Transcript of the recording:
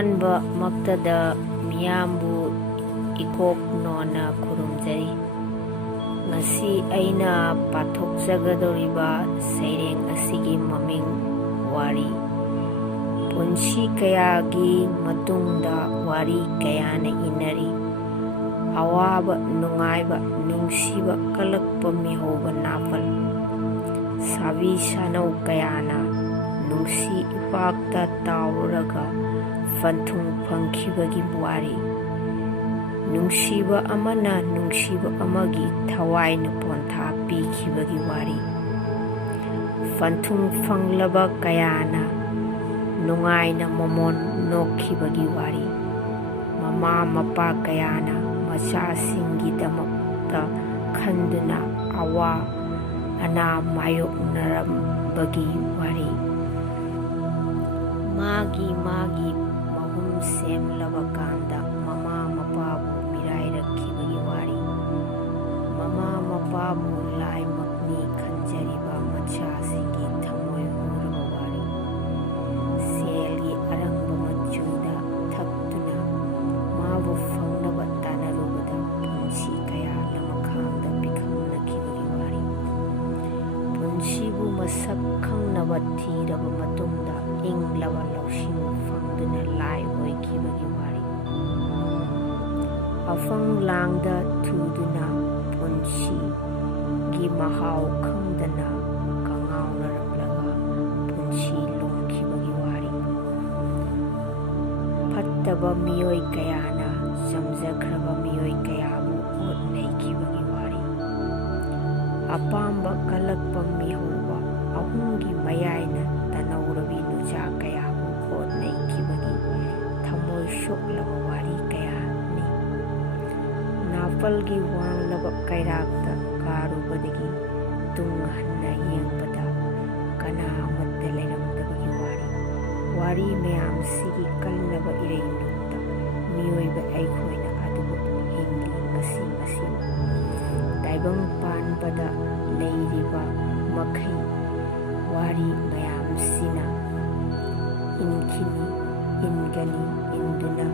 ꯑꯍꯥꯟꯕ ꯃꯛꯇꯗ ꯃꯤꯌꯥꯝꯕꯨ ꯏꯀꯣꯛꯅꯣꯅ ꯈꯨꯔꯨꯝꯖꯔꯤ꯫ ꯉꯁꯤ ꯑꯩꯅ ꯄꯥꯊꯣꯛꯆꯒꯗꯧꯔꯤꯕ ꯁꯩꯔꯦꯡ ꯑꯁꯤꯒꯤ ꯃꯃꯤꯡ ꯋꯥꯔꯤ꯫ ꯄꯨꯟꯁꯤ ꯀꯌꯥꯒꯤ ꯃꯇꯨꯡꯗ ꯋꯥꯔꯤ ꯀꯌꯥꯅ ꯏꯅꯔꯤ꯫ ꯑꯋꯥꯕ ꯅꯨꯡꯉꯥꯏꯕ ꯅꯨꯡꯁꯤꯕ ꯀꯜꯂꯛꯄ ꯃꯤꯍꯧꯕ ꯅꯥꯄꯜ ꯁꯥꯕꯤ ꯁꯥꯅꯧ ꯀꯌꯥꯅ ꯅꯨꯡꯁꯤ ꯏꯄꯥꯛꯇ ꯇꯥꯎꯔꯨꯔꯒ ꯐꯟꯊꯨꯡ ꯐꯪꯈꯤꯕꯒꯤ ꯋꯥꯔꯤ꯫ ꯅꯨꯡꯁꯤꯕ ꯑꯃꯅ ꯅꯨꯡꯁꯤꯕ ꯑꯃꯒꯤ ꯊꯋꯥꯏꯅ ꯄꯣꯟꯊꯥ ꯄꯤꯈꯤꯕꯒꯤ ꯋꯥꯔꯤ꯫ ꯐꯟꯊꯨꯡ ꯐꯪꯂꯕ ꯀꯌꯥꯅ ꯅꯨꯡꯉꯥꯏꯅ ꯃꯃꯣꯟ ꯅꯣꯛꯈꯤꯕꯒꯤ ꯋꯥꯔꯤ꯫ ꯃꯃꯥ ꯃꯄꯥ ꯀꯌꯥꯅ ꯃꯆꯥꯁꯤꯡꯒꯤꯗꯃꯛꯇ ꯈꯟꯗꯨꯅ ꯑꯋꯥ ꯑꯅꯥ ꯃꯥꯌꯣꯛꯅꯔꯝꯕꯒꯤ ꯋꯥꯔꯤ꯫ ꯃꯥꯒꯤ ꯃꯍꯨꯝ ꯁꯦꯝꯂꯕ ꯀꯥꯟꯗ ꯃꯃꯥ ꯃꯄꯥꯕꯨ ꯃꯤꯔꯥꯏꯔꯛꯈꯤꯕꯒꯤ ꯋꯥꯔꯤ꯫ ꯃꯃꯥ ꯃꯄꯥꯕꯨ ꯂꯥꯏꯃꯛꯅꯤ ꯈꯟꯖꯔꯤꯕ ꯃꯆꯥꯁꯤꯡꯒꯤ ꯊꯃꯣꯏ ꯍꯨꯔꯕ ꯋꯥꯔꯤ꯫ ꯁꯦꯜꯒꯤ ꯑꯔꯪꯕ ꯃꯆꯨꯗ ꯊꯛꯇꯨꯅ ꯃꯥꯕꯨ ꯐꯪꯅꯕ ꯇꯥꯟꯅꯔꯨꯕꯗ ꯄꯨꯟꯁꯤ ꯀꯌꯥ ꯂꯃꯈꯥꯡꯗ ꯄꯤꯈꯝꯅꯈꯤꯕꯒꯤ ꯋꯥꯔꯤ꯫ ꯄꯨꯟꯁꯤꯕꯨ ꯃꯁꯛ ꯈꯪꯅꯕ ꯊꯤꯔꯕ ꯃꯇꯨꯡꯗ ꯏꯪꯂꯕ ꯂꯧꯁꯤꯡ ꯐꯪꯗꯨꯅ ꯂꯥꯏ ꯑꯣꯏꯈꯤꯕꯒꯤ ꯋꯥꯔꯤ꯫ ꯑꯐꯪꯂꯥꯡꯗ ꯊꯨꯗꯨꯅ ꯄꯨꯟꯁꯤꯒꯤ ꯃꯍꯥꯎ ꯈꯪꯗꯅ ꯀꯉꯥꯎꯅꯔꯛꯂꯒ ꯄꯨꯟꯁꯤ ꯂꯣꯡꯈꯤꯕꯒꯤ ꯋꯥꯔꯤ꯫ ꯐꯠꯇꯕ ꯃꯤꯑꯣꯏ ꯀꯌꯥꯅ ꯆꯝꯖꯈ꯭ꯔꯕ ꯃꯤꯑꯣꯏ ꯀꯌꯥꯕꯨ ꯑꯣꯠ ꯅꯩꯈꯤꯕꯒꯤ ꯋꯥꯔꯤ꯫ ꯑꯄꯥꯝꯕ ꯀꯜꯂꯛꯄ ꯃꯤꯍꯧꯕ ꯑꯍꯨꯝꯒꯤ ꯃꯌꯥꯏꯅ ꯇꯅꯧꯔꯕꯤ ꯅꯨꯆꯥ ꯀꯌꯥꯕꯨ ꯑꯣꯠ ꯅꯩꯈꯤꯕꯒꯤ ꯊꯃꯣꯏ ꯁꯣꯛꯂꯕ ꯋꯥꯔꯤ ꯀꯌꯥꯅꯤ꯫ ꯅꯥꯄꯜꯒꯤ ꯋꯥꯡꯂꯕ ꯀꯩꯔꯥꯛꯇ ꯀꯥꯔꯨꯕꯗꯒꯤ ꯇꯨꯡ ꯍꯟꯅ ꯌꯦꯡꯕꯗ ꯀꯅꯥ ꯑꯃꯠꯇ ꯂꯩꯔꯝꯗꯕꯒꯤ ꯋꯥꯔꯤ꯫ ꯋꯥꯔꯤ ꯃꯌꯥꯝꯁꯤꯒꯤ ꯀꯜꯂꯕ ꯏꯔꯩꯅꯨꯡꯗ ꯃꯤꯑꯣꯏꯕ ꯑꯩꯈꯣꯏꯅ ꯑꯗꯨꯕꯨ ꯍꯤꯡꯂꯤ ꯉꯁꯤꯃꯛ꯫ ꯇꯥꯏꯕꯪꯄꯥꯟꯕꯗ ꯂꯩꯔꯤꯕ ꯃꯈꯩ ꯋꯥꯔꯤ ꯃꯌꯥꯝꯁꯤꯅ ꯏꯟꯈꯤꯅꯤ ꯏꯟꯒꯅꯤ ꯏꯟꯗꯨꯅ